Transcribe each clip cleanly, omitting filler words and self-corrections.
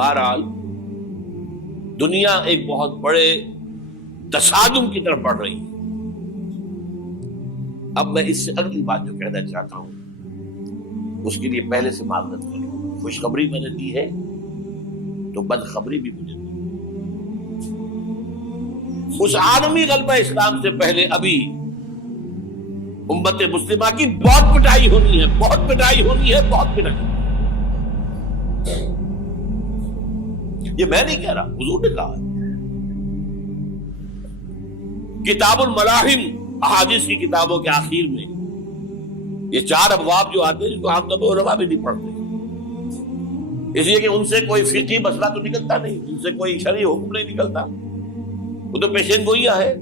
بہرحال دنیا ایک بہت بڑے تصادم کی طرف بڑھ رہی ہے. اب میں اس سے اگلی بات جو کہنا چاہتا ہوں اس کے لیے پہلے سے معذرت کروں. خوشخبری میں نے دی ہے تو بدخبری بھی مجھے دی. اس عالمی غلبہ اسلام سے پہلے ابھی امت مسلمہ کی بہت پٹائی ہونی ہے، بہت پٹائی ہونی ہے، بہت پٹائی. یہ میں نہیں کہہ رہا، حضور نے کہا ہے. کتاب الملاحم احادیث کی کتابوں کے آخر میں یہ 4 ابواب جو آتے ہیں جن کو عام طور پر علماء بھی نہیں پڑھتے، اس لیے کہ ان سے کوئی فقہی مسئلہ تو نکلتا نہیں، ان سے کوئی شرعی حکم نہیں نکلتا، وہ تو پیشین گوئیاں ہے.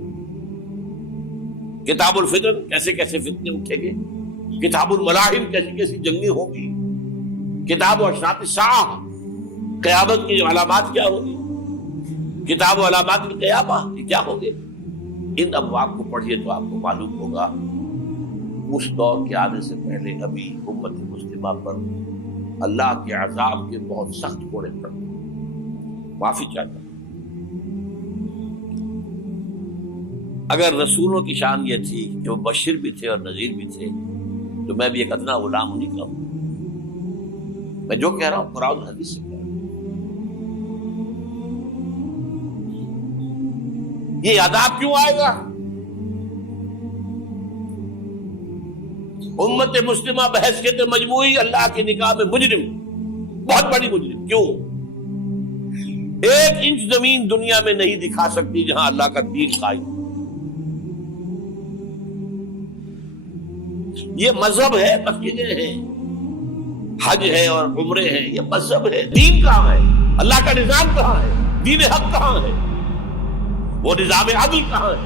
کتاب الفتن کیسے کیسے فتنے اٹھیں گے، کتاب الملاحم کیسی کیسی جنگیں ہوں گی، کتاب اشراط الساعہ قیامت کی علامات کیا ہوگی، کتاب و علامات القیامہ یہ کیا ہوں گے. ان ابواب کو پڑھیے تو آپ کو معلوم ہوگا اس دور کے آنے سے پہلے ابھی امت مسلمہ پر اللہ کے عذاب کے بہت سخت کوڑے پڑ. معافی چاہتا ہوں. اگر رسولوں کی شان یہ تھی کہ وہ بشیر بھی تھے اور نذیر بھی تھے تو میں بھی ایک ادنا غلام نہیں کہوں. میں جو کہہ رہا ہوں قرآن حدیث سے کہہ رہا ہوں. یہ عذاب کیوں آئے گا؟ امت مسلمہ بحیثیت مجموعی اللہ کی نگاہ میں مجرم، بہت بڑی مجرم. کیوں؟ 1 انچ زمین دنیا میں نہیں دکھا سکتی جہاں اللہ کا دین قائم. یہ مذہب ہے، مسجدیں ہیں، حج ہے اور عمرے ہیں، یہ مذہب ہے. دین کہاں ہے؟ اللہ کا نظام کہاں ہے؟ دین حق کہاں ہے؟ وہ نظام عدل کہاں ہے؟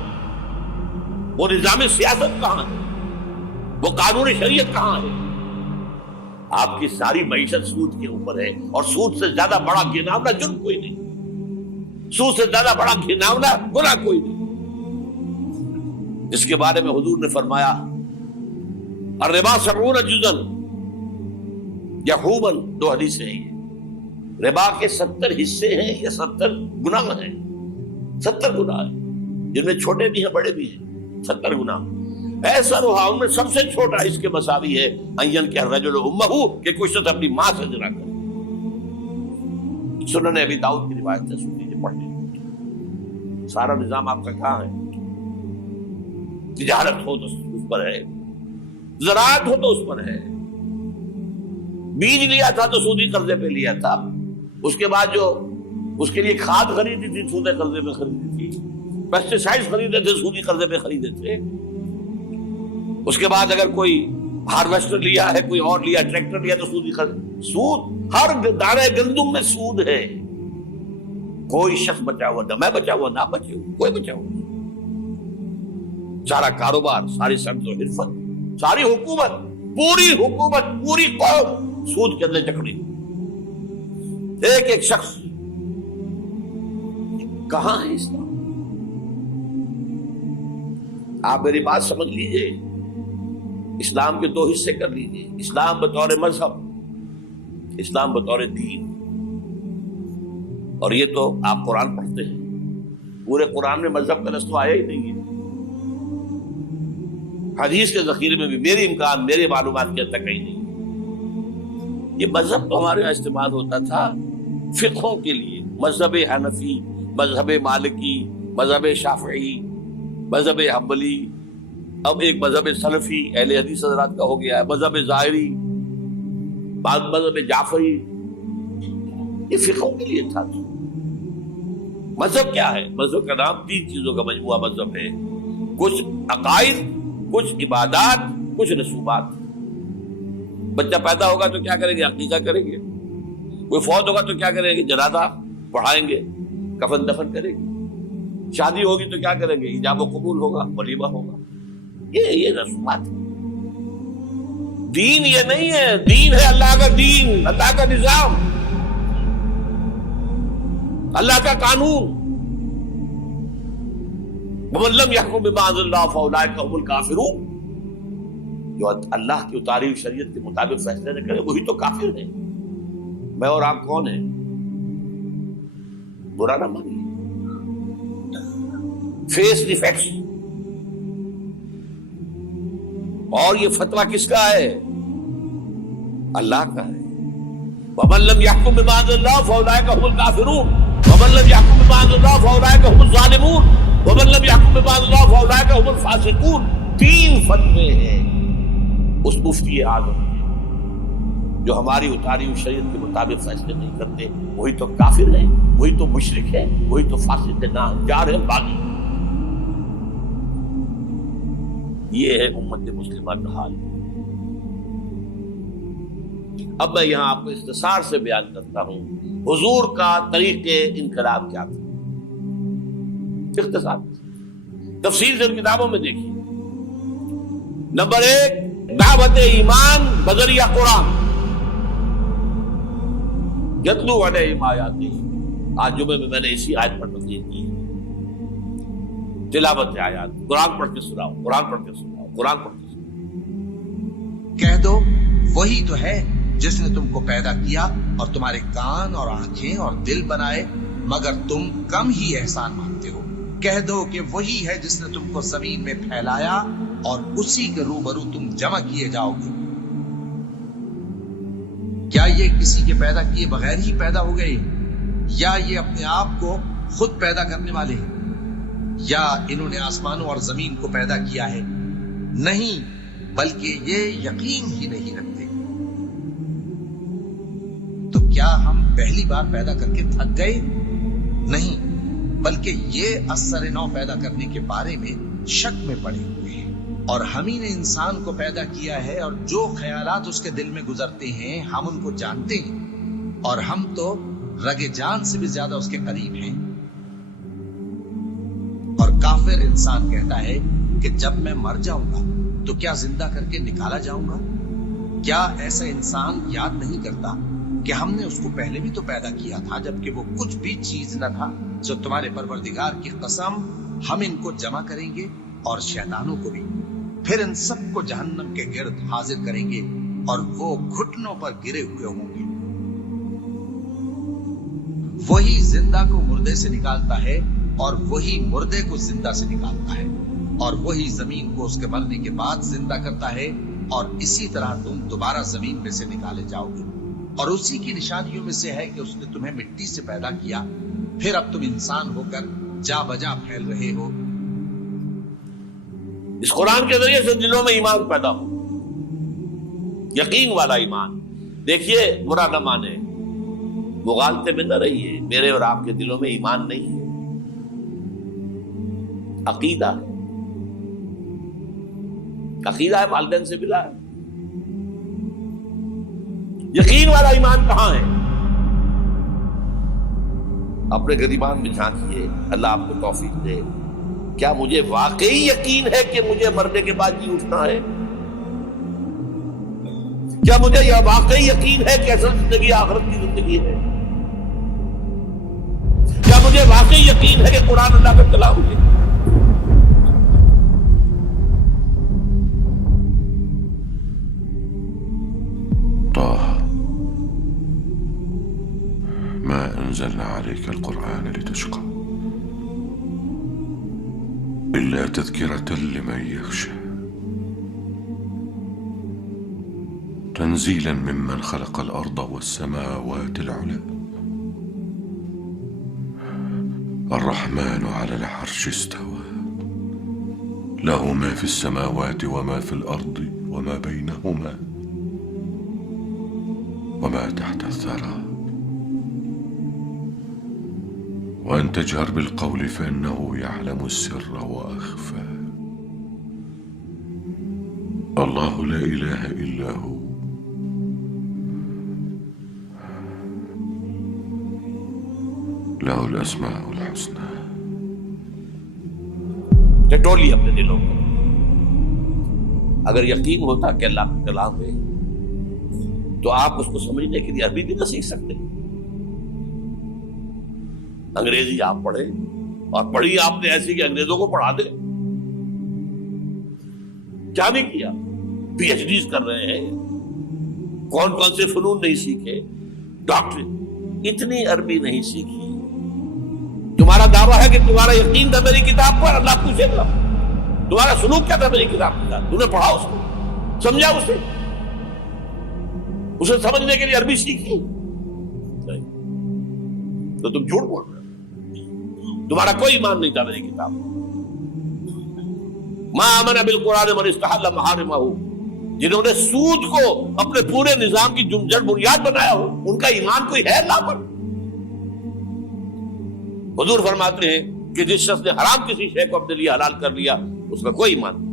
وہ نظام سیاست کہاں ہے؟ وہ قانون شریعت کہاں ہے؟ آپ کی ساری معیشت سود کے اوپر ہے، اور سود سے زیادہ بڑا گھناؤنا جرم کوئی نہیں، سود سے زیادہ بڑا گھناؤنا گناہ کوئی نہیں، جس کے بارے میں حضور نے فرمایا الربا 70 جزءا یحوما. 2 حدیثیں ہیں. ربا کے 70 حصے ہیں یا 70 گناہ ہیں. 70 گناہ ہیں جن میں چھوٹے بھی ہیں بڑے بھی ہیں. 70 گناہ. ایسا روحا ان میں سب سے چھوٹا اس کے مساوی ہے ان کہ الرجل امہ کہ کوئی شخص اپنی ماں سے زنا کرے. سنن ابی داؤد کی روایت ہے، سن لیجیے پڑھ لیجیے. سارا نظام آپ کا کہاں ہے؟ تجارت ہو تو اس پر ہے، زراعت ہو تو اس پر ہے. بیج لیا تھا تو سودی قرضے پہ لیا تھا، اس کے بعد جو اس کے لیے کھاد خریدی تھی سودی قرضے پہ خریدی تھی، پیسٹیسائڈ خریدے تھے سودی قرضے پہ خریدے تھے. اس کے بعد اگر کوئی ہارویسٹر لیا ہے، کوئی اور لیا، ٹریکٹر لیا تو سودی قرض. سود ہر دانے گندم میں سود ہے. کوئی شخص بچا ہوا نہ، میں بچا ہوا نہ بچے ہوا، کوئی بچا ہوا. سارا کاروبار، ساری صنعت و حرفت، ساری حکومت، پوری حکومت، پوری قوم سود کے اندر جکڑی. ایک ایک شخص. کہاں ہے اسلام؟ آپ میری بات سمجھ لیجئے. اسلام کے 2 حصے کر لیجئے. اسلام بطور مذہب، اسلام بطور دین. اور یہ تو آپ قرآن پڑھتے ہیں، پورے قرآن میں مذہب کا لفظ تو آیا ہی نہیں ہے. حدیث کے ذخیرے میں بھی میری امکان، میرے معلومات کے تک کہیں نہیں. یہ مذہب تو ہمارے یہاں استعمال ہوتا تھا فقہوں کے لیے. مذہب حنفی، مذہب مالکی، مذہب شافعی، مذہب حنبلی، اب ایک مذہب سلفی اہل حدیث حضرات کا ہو گیا ہے، مذہب ظاہری، مذہب جعفری. یہ فقہوں کے لیے تھا. مذہب کیا ہے؟ مذہب کا نام 3 چیزوں کا مجموعہ مذہب ہے. کچھ عقائد، کچھ عبادات، کچھ رسومات. بچہ پیدا ہوگا تو کیا کریں گے؟ عقیقہ کریں گے. کوئی فوت ہوگا تو کیا کریں گے؟ جنازہ پڑھائیں گے، کفن دفن کریں گے. شادی ہوگی تو کیا کریں گے؟ ایجاب و قبول ہوگا، ولیمہ ہوگا. یہ رسومات. دین یہ نہیں ہے. دین ہے اللہ کا دین، اللہ کا نظام، اللہ کا قانون. وَمَن لَّمْ يَحْكُم بِمَا أَنزَلَ اللَّهُ فَأُولَٰئِكَ هُمُ الْكَافِرُونَ. جو اللہ کی اتاری ہوئی شریعت کے مطابق فیصلے نہ کرے وہی تو کافر ہے. میں اور آپ کون ہیں؟ برا نہ مانیے. فیس دی فیکٹس. اور یہ فتویٰ کس کا ہے؟ اللہ کا ہے. وَمَن لَّمْ يَحْكُم بِمَا أَنزَلَ اللَّهُ فَأُولَٰئِكَ هُمُ الْكَافِرُونَ وَمَن لَّمْ يَحْكُم بِمَا أَنزَلَ اللَّهُ فَأُولَٰئِكَ هُمُ الظَّالِمُونَ وَمَن لَّمْ يَحْكُم بِمَا أَنزَلَ اللَّهُ فَأُولَٰئِكَ هُمُ الْفَاسِقُونَ. 3 فتوے ہیں اس مفتی اعظم کے جو ہماری اتاری ہوئی شریعت کے مطابق فیصلے نہیں کرتے. وہی تو کافر ہے, وہی تو مشرک ہے, وہی تو فاسق ناہنجار ہے, باغی. یہ ہے امت مسلمہ کا حال. اب میں یہاں آپ کو اختصار سے بیان کرتا ہوں حضور کا طریق انقلاب کیا تھا. اختصار تفصیل سے ان کتابوں میں دیکھیے. نمبر 1, دعوت ایمان بذریعہ قرآن. یتلو علیہم آیاتہ. آج جمعے میں نے اسی آیت پر تقریر کی. تلاوت آیات, قرآن پڑھ کے سناؤ, قرآن پڑھ کے سناؤ, قرآن پڑھ کے سناؤ. کہہ دو وہی تو ہے جس نے تم کو پیدا کیا اور تمہارے کان اور آنکھیں اور دل بنائے, مگر تم کم ہی احسان مانتے ہو. کہہ دو کہ وہی ہے جس نے تم کو زمین میں پھیلایا اور اسی کے روبرو تم جمع کیے جاؤ گے. کیا یہ کسی کے پیدا کیے بغیر ہی پیدا ہو گئے, یا یہ اپنے آپ کو خود پیدا کرنے والے ہیں, یا انہوں نے آسمانوں اور زمین کو پیدا کیا ہے؟ نہیں, بلکہ یہ یقین ہی نہیں رکھتے. تو کیا ہم پہلی بار پیدا کر کے تھک گئے؟ نہیں, بلکہ یہ اثر نو پیدا کرنے کے بارے میں شک میں پڑے ہوئے ہیں. اور ہم ہی نے انسان کو پیدا کیا ہے, اور جو خیالات اس کے دل میں گزرتے ہیں ہم ان کو جانتے ہیں, اور ہم تو رگ جان سے بھی زیادہ اس کے قریب ہیں. اور کافر انسان کہتا ہے کہ جب میں مر جاؤں گا تو کیا زندہ کر کے نکالا جاؤں گا؟ کیا ایسا انسان یاد نہیں کرتا کہ ہم نے اس کو پہلے بھی تو پیدا کیا تھا جبکہ وہ کچھ بھی چیز نہ تھا؟ جو تمہارے پروردگار کی قسم, ہم ان کو جمع کریں گے اور شیطانوں کو بھی, پھر ان سب کو جہنم کے گرد حاضر کریں گے اور وہ گھٹنوں پر گرے ہوئے ہوں گے. وہی زندہ کو مردے سے نکالتا ہے اور وہی مردے کو زندہ سے نکالتا ہے, اور وہی زمین کو اس کے مرنے کے بعد زندہ کرتا ہے, اور اسی طرح تم دوبارہ زمین میں سے نکالے جاؤ گے. اور اسی کی نشانیوں میں سے ہے کہ اس نے تمہیں مٹی سے پیدا کیا, پھر اب تم انسان ہو کر جا بجا پھیل رہے ہو. اس قرآن کے ذریعے سے دلوں میں ایمان پیدا ہو, یقین والا ایمان. دیکھیے, برا نہ مانے, مغالطے میں نہ رہیے. میرے اور آپ کے دلوں میں ایمان نہیں ہے, عقیدہ ہے. عقیدہ ہے, والدین سے ملا ہے. یقین والا ایمان کہاں ہے؟ اپنے گریبان میں جھانکیے, اللہ آپ کو توفیق دے. کیا مجھے واقعی یقین ہے کہ مجھے مرنے کے بعد جی اٹھنا ہے؟ کیا مجھے یہ واقعی یقین ہے کہ اصل زندگی آخرت کی زندگی ہے؟ کیا مجھے واقعی یقین ہے کہ قرآن اللہ کا کلام ہے؟ ما أنزلنا عليك القرآن لتشقى إلا تذكرة لمن يخشى تنزيلا ممن خلق الأرض والسماوات العلى الرحمن على العرش استوى له ما في السماوات وما في الأرض وما بينهما وما تحت الثرى وأن تجهر بالقول فإنه يعلم السر وأخفى الله لا إله إلا هو له الأسماء الحسنى. ٹٹولی اپنے دلوں کو. اگر یقین ہوتا کہ اللہ کا کلام ہے تو آپ اس کو سمجھنے کے لیے عربی بھی نہ سیکھ سکتے. انگریزی آپ پڑھے, اور پڑھی آپ نے ایسی کہ انگریزوں کو پڑھا دے. کیا نہیں کیا, پی ایچ ڈیز کر رہے ہیں, کون کون سے فنون نہیں سیکھے, ڈاکٹر. اتنی عربی نہیں سیکھی تمہارا دعویٰ ہے کہ تمہارا یقین تھا میری کتاب پر، اللہ پوچھے گا تمہارا سلوک کیا تھا میری کتاب کے ساتھ؟ تم نے پڑھا اس کو، سمجھا اسے سمجھنے کے لیے عربی سیکھی؟ نہیں، تو تم جھوٹ بول رہے ہو، تمہارا کوئی ایمان نہیں تھا میری کتاب۔ ما آمن بالقرآن من استحل محارمہ، جنہوں نے سود کو اپنے پورے نظام کی جڑ بنیاد بنایا ہو، ان کا ایمان کوئی ہے اللہ پر؟ حضور فرماتے ہیں کہ جس شخص نے حرام کسی شے کو اپنے لیے حلال کر لیا اس کا کوئی ایمان نہیں۔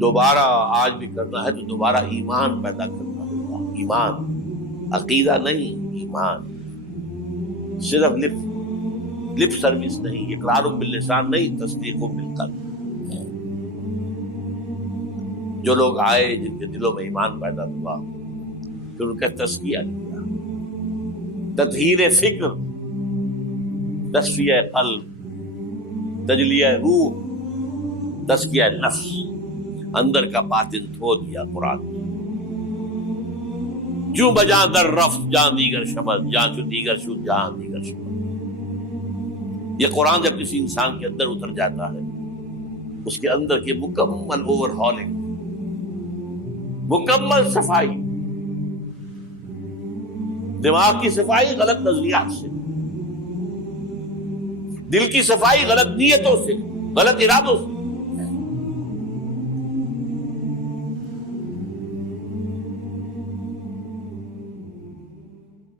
دوبارہ آج بھی کرنا ہے تو دوبارہ ایمان پیدا کرنا ہوگا، ایمان، عقیدہ نہیں، ایمان، صرف لپ سروس نہیں، اقرار باللسان نہیں، تصدیق بالقلب۔ جو لوگ آئے جن کے دلوں میں ایمان پیدا ہوا، پھر ان کا تزکیہ کیا، تطہیر فکر، تصفیہ قلب، تجلیہ روح، تزکیہ نفس، اندر کا باطن دھو دیا قرآن۔ جو بجاں در رفت جان دیگر شمس، جان چو دیگر شد جان دیگر شمس۔ یہ قرآن جب کسی انسان کے اندر اتر جاتا ہے، اس کے اندر کی مکمل اوور ہالنگ، مکمل صفائی، دماغ کی صفائی غلط نظریات سے، دل کی صفائی غلط نیتوں سے، غلط ارادوں سے،